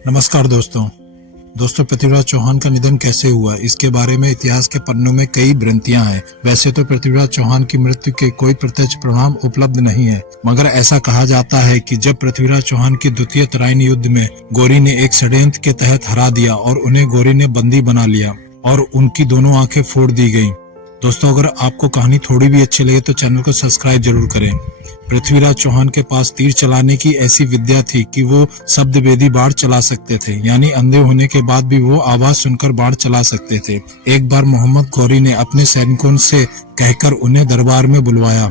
नमस्कार दोस्तों पृथ्वीराज चौहान का निधन कैसे हुआ, इसके बारे में इतिहास के पन्नों में कई भ्रांतियां हैं। वैसे तो पृथ्वीराज चौहान की मृत्यु के कोई प्रत्यक्ष प्रमाण उपलब्ध नहीं है, मगर ऐसा कहा जाता है कि जब पृथ्वीराज चौहान की द्वितीय तराइन युद्ध में गौरी ने एक षड्यंत्र के तहत हरा दिया और उन्हें गौरी ने बंदी बना लिया और उनकी दोनों आंखें फोड़ दी गयी। दोस्तों, अगर आपको कहानी थोड़ी भी अच्छी लगे तो चैनल को सब्सक्राइब जरूर करें। पृथ्वीराज चौहान के पास तीर चलाने की ऐसी विद्या थी कि वो शब्द वेदी बाढ़ चला सकते थे, यानी अंधे होने के बाद भी वो आवाज सुनकर बाढ़ चला सकते थे। एक बार मोहम्मद गौरी ने अपने सैनिकों से कहकर उन्हें दरबार में बुलवाया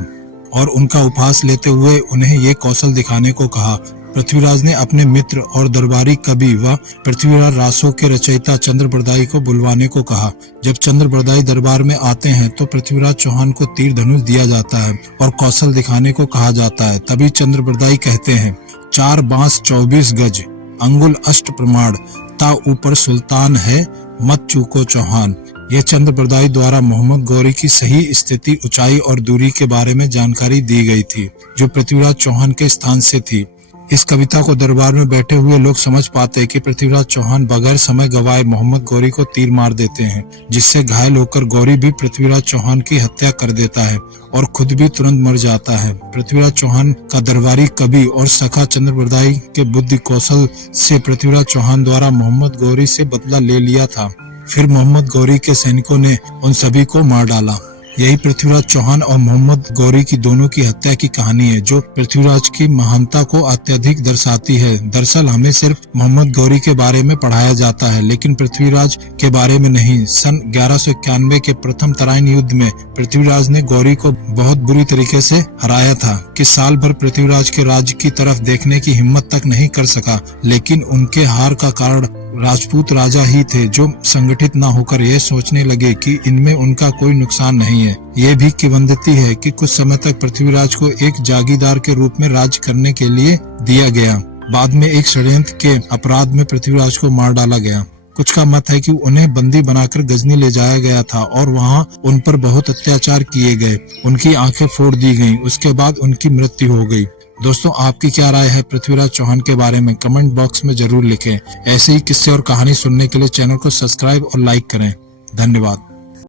और उनका उपहास लेते हुए उन्हें ये कौशल दिखाने को कहा। पृथ्वीराज ने अपने मित्र और दरबारी कवि व पृथ्वीराज रासों के रचयिता चंद्रबरदाई को बुलवाने को कहा। जब चंद्रबरदाई दरबार में आते हैं तो पृथ्वीराज चौहान को तीर धनुष दिया जाता है और कौशल दिखाने को कहा जाता है। तभी चंद्रबरदाई कहते हैं, 4 बांस 24 गज, अंगुल अष्ट प्रमाण, ता ऊपर सुल्तान है, मत चूको चौहान। यह चंद्रबरदाई द्वारा मोहम्मद गौरी की सही स्थिति, ऊंचाई और दूरी के बारे में जानकारी दी गई थी, जो पृथ्वीराज चौहान के स्थान से थी। इस कविता को दरबार में बैठे हुए लोग समझ पाते कि पृथ्वीराज चौहान बगैर समय गवाए मोहम्मद गौरी को तीर मार देते हैं, जिससे घायल होकर गौरी भी पृथ्वीराज चौहान की हत्या कर देता है और खुद भी तुरंत मर जाता है। पृथ्वीराज चौहान का दरबारी कवि और सखा चंद्रबरदाई के बुद्धि कौशल से पृथ्वीराज चौहान द्वारा मोहम्मद गौरी से बदला ले लिया था। फिर मोहम्मद गौरी के सैनिकों ने उन सभी को मार डाला। यही पृथ्वीराज चौहान और मोहम्मद गौरी की दोनों की हत्या की कहानी है, जो पृथ्वीराज की महानता को अत्यधिक दर्शाती है। दरअसल हमें सिर्फ मोहम्मद गौरी के बारे में पढ़ाया जाता है, लेकिन पृथ्वीराज के बारे में नहीं। सन 1191 के प्रथम तराइन युद्ध में पृथ्वीराज ने गौरी को बहुत बुरी तरीके से हराया था कि साल भर पृथ्वीराज के राज्य की तरफ देखने की हिम्मत तक नहीं कर सका। लेकिन उनके हार का कारण राजपूत राजा ही थे, जो संगठित न होकर यह सोचने लगे कि इनमें उनका कोई नुकसान नहीं है। यह भी किंवदंती है कि कुछ समय तक पृथ्वीराज को एक जागीरदार के रूप में राज्य करने के लिए दिया गया। बाद में एक षड्यंत्र के अपराध में पृथ्वीराज को मार डाला गया। कुछ का मत है कि उन्हें बंदी बनाकर गजनी ले जाया गया था और वहां उन पर बहुत अत्याचार किए गए, उनकी आंखें फोड़ दी गईं। उसके बाद उनकी मृत्यु हो गई। दोस्तों, आपकी क्या राय है पृथ्वीराज चौहान के बारे में? कमेंट बॉक्स में जरूर लिखें। ऐसे ही किस्से और कहानी सुनने के लिए चैनल को सब्सक्राइब और लाइक करें। धन्यवाद।